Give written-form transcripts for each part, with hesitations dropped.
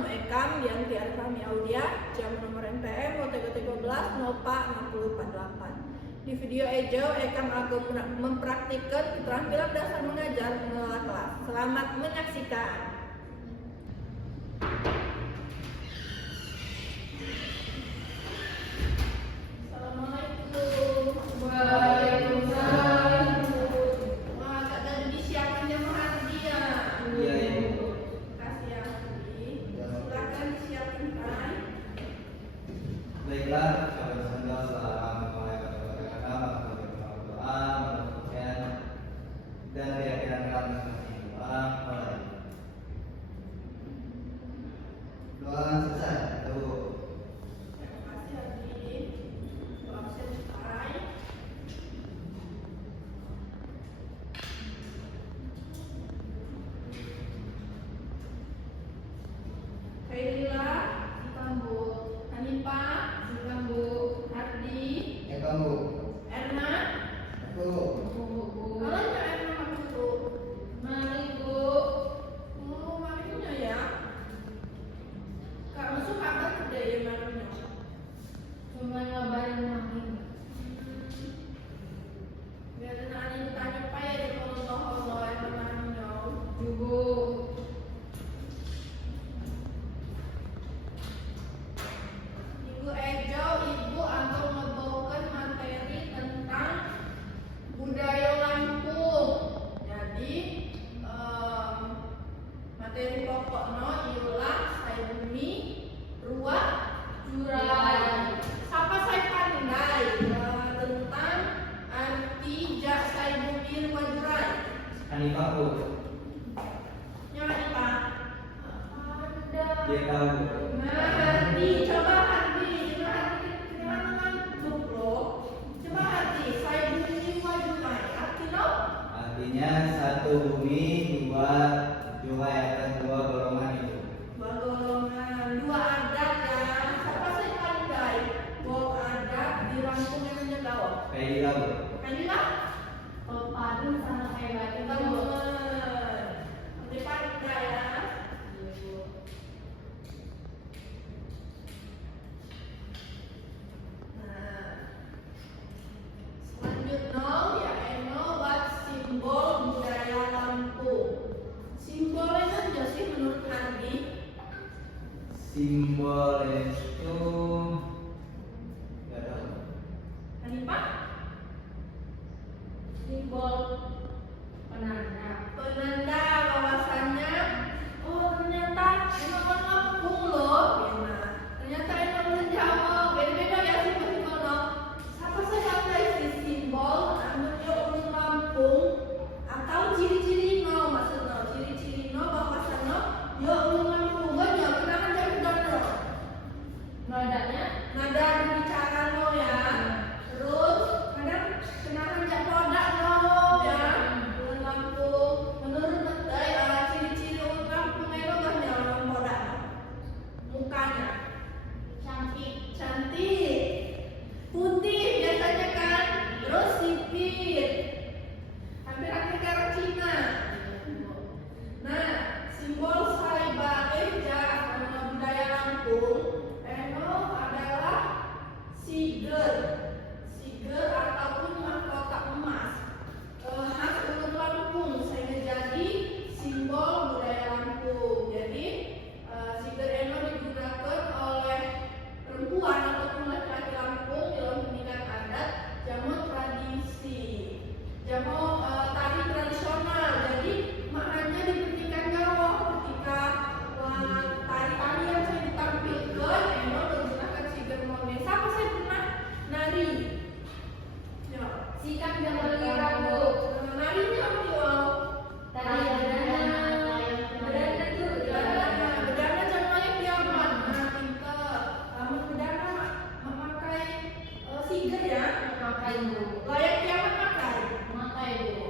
nama Ekam Dianti Arifahmi Audia, jam nomor NPM 13 Nopa 6048. Di video Ejo, Ekam akan mempraktikkan keterampilan dasar mengajar mengelola kelas. Selamat menyaksikan. Assalamualaikum. Waalaikumsalam. Wah, Kak tadi disiapkan jam Hardi ya? Iya, Ibu. Kasih ya, Hardi. Silakan disiapkan kan? Baiklah, sahabat sendal, selamat mulai kata-kata berdoa, melanjutkan dan keyakinan kami masih doa mulai. Doa selesai. Tuh. Terima kasih Hardi. Doa selesai. Kairila, silakan Bu. Hanifah, silakan Bu. Hardi, Ya kamu. Erna. Aku. Kalau nggak Erna masuk Bu. Mari Bu. Oh, marinya ya. Kak masuk kabar sudah ya marinya. Cuma ngabarin mami. Biar anak tanya apa ya di kalau Erna marinya. Ibu. Ibu Ejo, Ibu akan membawakan materi tentang budaya Lampung. Jadi materi pokoknya ialah saya bumi, ruah, jurai. Siapa saya pandai tentang arti jak saya bumi, ruah, jurai? Hanifah, Bu. Nyari Pak. Dia tahu. Nah, Hardi, coba Hardi, jangan ngantuk loh. Coba Hardi, saya bumi, ruah, jurai. Artinya? Artinya satu bumi, dua akan dua golongan itu. Dua golongan, dua adat ya. Siapa saya pandai? Bawa adat di Lampung yang menyedawa. Kayak Bu. Kalilah, Padu sama kayak batu. teman. Nanti pandai ya. Nah, selanjutnya ya Eno buat simbol budaya Lampung. Simbolnya kan sih menurut Hardi? Simbol itu nggak tahu. Hanifah? Simbol penanda. Penanda bahwasannya oh ternyata emang orang Lampung loh Bena. Ternyata emang orang Jawa beda-beda ya simbol-simbolnya. Siapa saja ada isi simbol namanya orang Lampung atau ciri-cirinya maksudnya ciri-cirinya bahwasannya ya orang Lampung banyak kenapa jadi benar Nadanya nada berbicara lo ya. Terus kadang kenalan jak produk lo ya. Orang Lampung menurut ciri-ciri orang Lampung itu banyak orang produk. Mukanya cantik. cantik, putih biasanya kan, terus sipit, hampir-hampir kayak Cina. Nah, simbol saiba eja budaya Lampung eno adalah siger, siger ataupun mahkota emas. Khas untuk Lampung sehingga jadi simbol budaya Lampung. Jadi siger eno digunakan oleh perempuan ataupun laki-laki Lampung dalam pernikahan adat, jamu tradisi, jamu tari tradisional. Jadi maknanya di pernikahan Jawa ketika tari-tari yang saya ditampilkan, eno menggunakan siger mone. Siapa saya pernah nari? Ya, Sikap dan berlaku. narinya apa yo? Tari bedana tuh. Bedana contohnya kiamat. Nah, pinter. Bedana memakai siger ya. Makai bu. Layak kiamat pakai. Makai bu.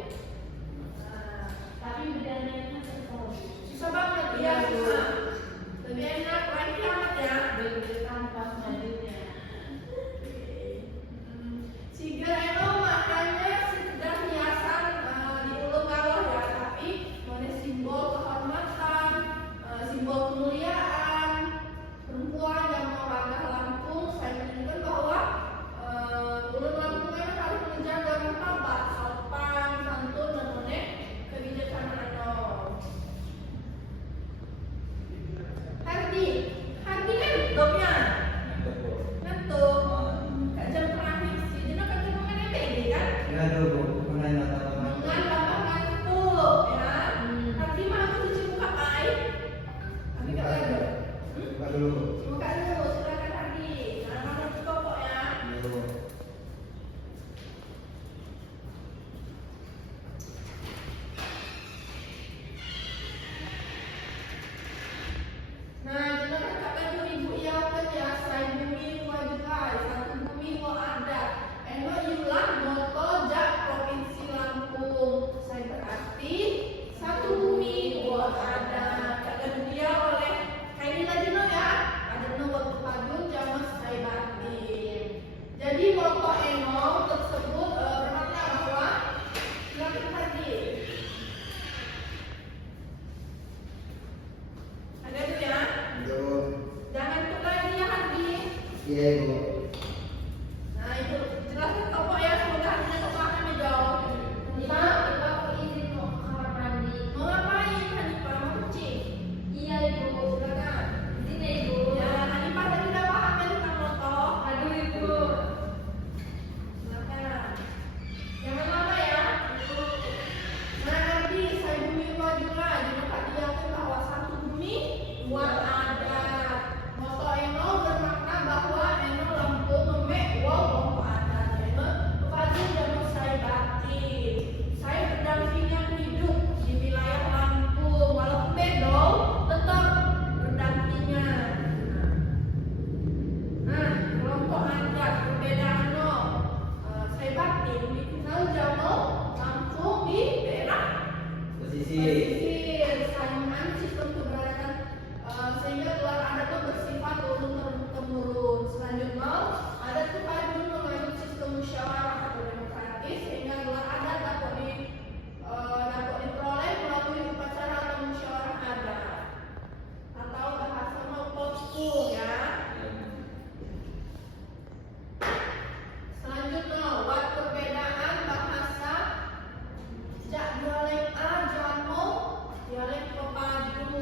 Nah, Tapi bedananya tertarik. susah banget ya. Susah. Lebih enak layak kiamat ya. Deg-degan pas majunya. Siger eno makanya sudah sabar, sopan, santun, dan kebijaksanaan. Hardi kan doknya Ngantuk bu. ngantuk. Kak jam terakhir sih, jadi kan cuma main PD kan? Ya aduh bu, mana mata mata. Dengan bapak ngantuk, ya. Hardi mah aku cuci muka kai. Tapi kak lagi. Buka dulu. Buka dulu, silakan Hardi. Jangan masuk ke toko ya. Iya bu. Nah, jelaskan kakak ibu ya kan ya, saya bumi wajibai, satu bumi mau ada. Eno iulah moto jak provinsi Lampung. Saya berarti satu bumi mau ada. Kakak dia oleh kaini lagi no ya. Ada no waktu pajun jaman saya batin. Jadi moto Eno tersebut bermakna bahwa silakan tadi. Ada itu ya. Iya bu. Jangan tutup lagi ya Hardi. Iya bu. Nah itu jelaskan toko ya, semoga Hardinya terpaham ya jauh. Ibu, ibu aku izin mau ke kamar mandi. Mau ngapain Hanifah? Mau kucing? Iya ibu. Silakan. Izin ya ibu. Ya Hanifah tadi udah paham ya tentang moto. Aduh ibu. Silakan. Jangan lama ya. Nah Hardi, saya bumi wajula. Jangan tak diyakin bahwa satu bumi dua adat. Moto Eno bermakna bahwa Eno Lampung memek wow adat. Eno pagi jamu saya batin. Saya berdampingan hidup di wilayah Lampung. Walaupun bedo, tetap berdampingan. Nah, kelompok adat perbedaan no. Saya batin dikenal jamu Lampung di daerah pesisir, sayungan sistem keberadaan sehingga gelar adat itu bersifat turun temurun. Selanjutnya, adat kepadu mengandung sistem musyawarah atau demokratis sehingga gelar adat dapat diperoleh melalui upacara atau musyawarah adat atau bahasa Mopopung ya. Selanjutnya, buat perbedaan bahasa jak dialek A, Jamo, dialek Pepadu.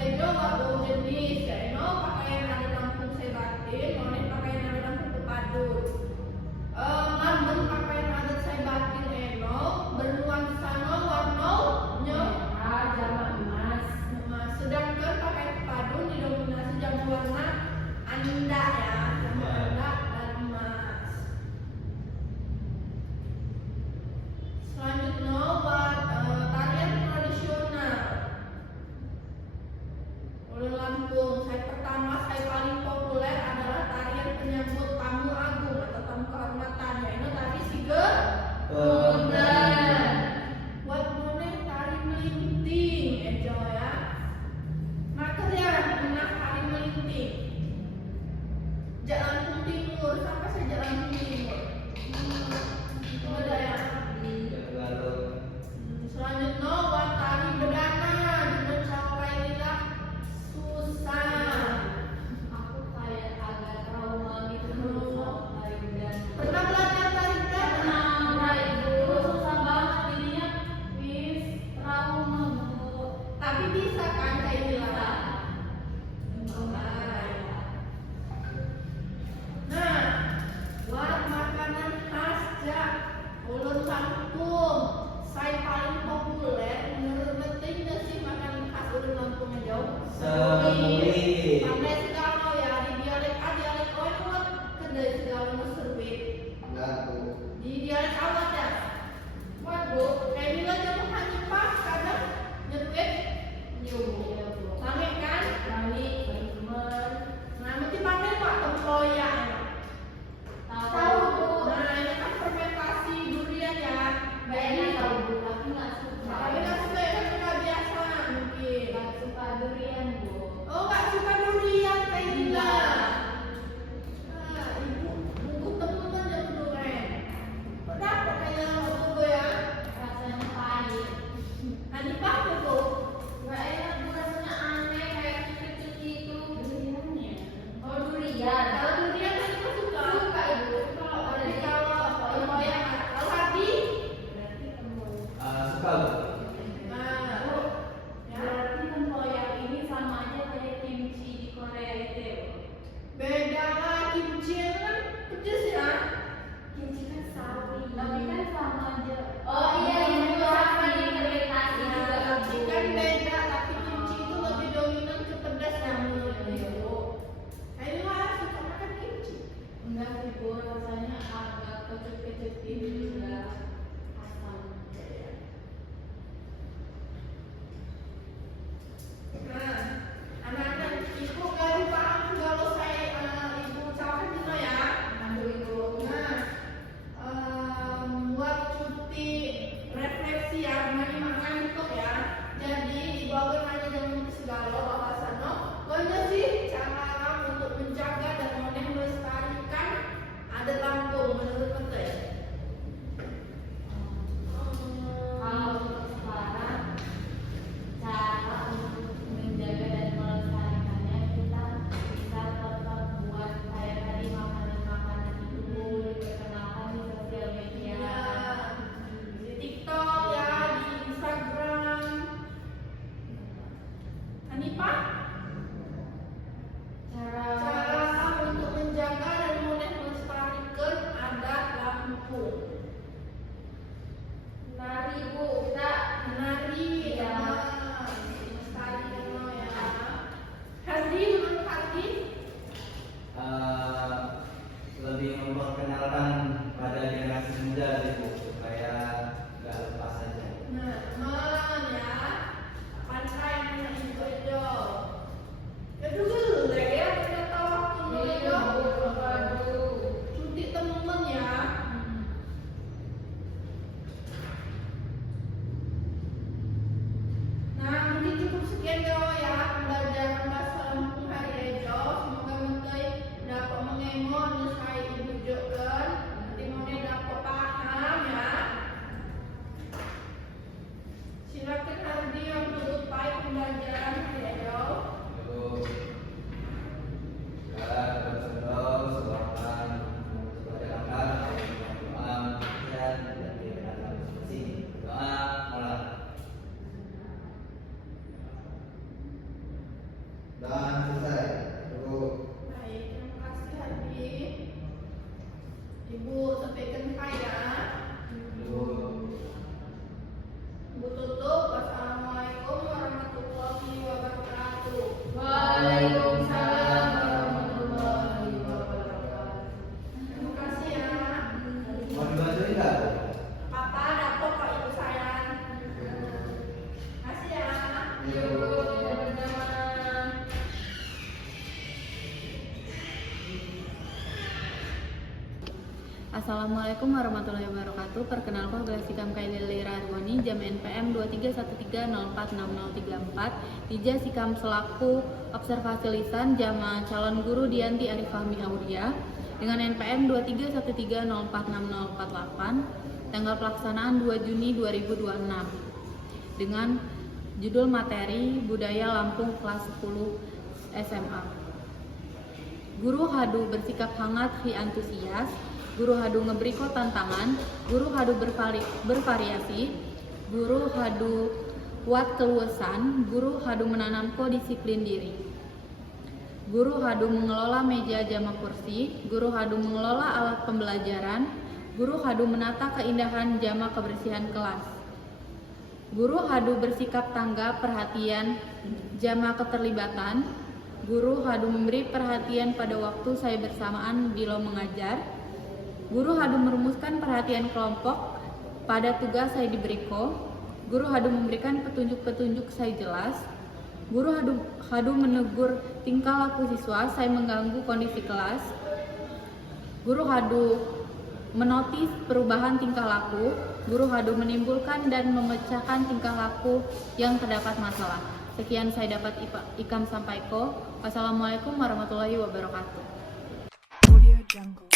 berbeda waktu jenis ya, pakaian ada Lampung saya batin, oleh pakaian ada Lampung Pepadun. Lamun pakaian adat saya batin bernuansa warnanya Jama emas. emas, sedangkan pakaian Pepadun didominasi jama warna anda ya, jama anda dan emas. Selanjutnya tarian tradisional. Oleh Lampung, pertama saya paling populer adalah tarian penyambut tamu agung atau tamu kehormatan, yaitu tari Sige Pemuda. buat boleh tari melinting ya. Maka dia menang tari melinting. Jak Lampung Timur, sampai saja Lampung Timur. Ada ya. Selanjutnya buat tari bedana dengan capai nilai susah. Aku kayak agak trauma gitu. Tari dan Pernah belajar tari bedana? tari itu susah banget jadinya. Wis trauma bu. Tapi bisa kan kayak nilai. Nah, buat makanan khas Jak ulun Lampung, saya paling populer menurut beting sih makanan khas ulun Lampung aja. Semui. Pandai segala ya di dialek dialek buat kedai segala serwit. Di dialek awak ya. Buat bu, kayak bila jamu hanya pas kadang nyerwit nyubu. Lame kan? Kami teman. Nah, mesti pandai pak tempoyak. Tahu bu. Nah, ini kan fermentasi durian ya. Kayaknya tahu bu, tapi nggak suka. Tapi nggak suka ya kan nggak biasa mungkin. Nggak suka durian bu. Oh, nggak suka durian Dan selesai. Dulu. Baik, terima kasih Hadi. Ibu sampaikan saya. Dulu. Ibu tutup. Wassalamualaikum warahmatullahi wabarakatuh. Waalaikumsalam warahmatullahi wabarakatuh. Terima kasih ya. Mau dibantuin nggak? Papa dapur Pak Ibu sayang. Kasih ya. Yuk, sama-sama. Assalamualaikum warahmatullahi wabarakatuh. Perkenalkan saya Sikam Kailili Radwani, jam NPM 2313046034. Tija Sikam selaku observasi lisan jamaah calon guru Dianti Arif Fahmi Aulia dengan NPM 2313046048. Tanggal pelaksanaan 2 Juni 2026 dengan judul materi Budaya Lampung kelas 10 SMA. Guru Hadu bersikap hangat hi antusias. Guru Hadu ngebriko tantangan, Guru Hadu bervariasi, Guru Hadu kuat keluasan, Guru Hadu menanamko disiplin diri. Guru Hadu mengelola meja jama kursi, Guru Hadu mengelola alat pembelajaran, Guru Hadu menata keindahan jama kebersihan kelas. Guru Hadu bersikap tanggap perhatian jama keterlibatan, Guru Hadu memberi perhatian pada waktu saya bersamaan bila mengajar. Guru Hadu merumuskan perhatian kelompok pada tugas saya diberiko. Guru Hadu memberikan petunjuk-petunjuk saya jelas. Guru Hadu menegur tingkah laku siswa saya mengganggu kondisi kelas. Guru Hadu menotis perubahan tingkah laku. Guru Hadu menimbulkan dan memecahkan tingkah laku yang terdapat masalah. Sekian saya dapat Ikam sampaikan. Wassalamualaikum warahmatullahi wabarakatuh. Audio Jungle.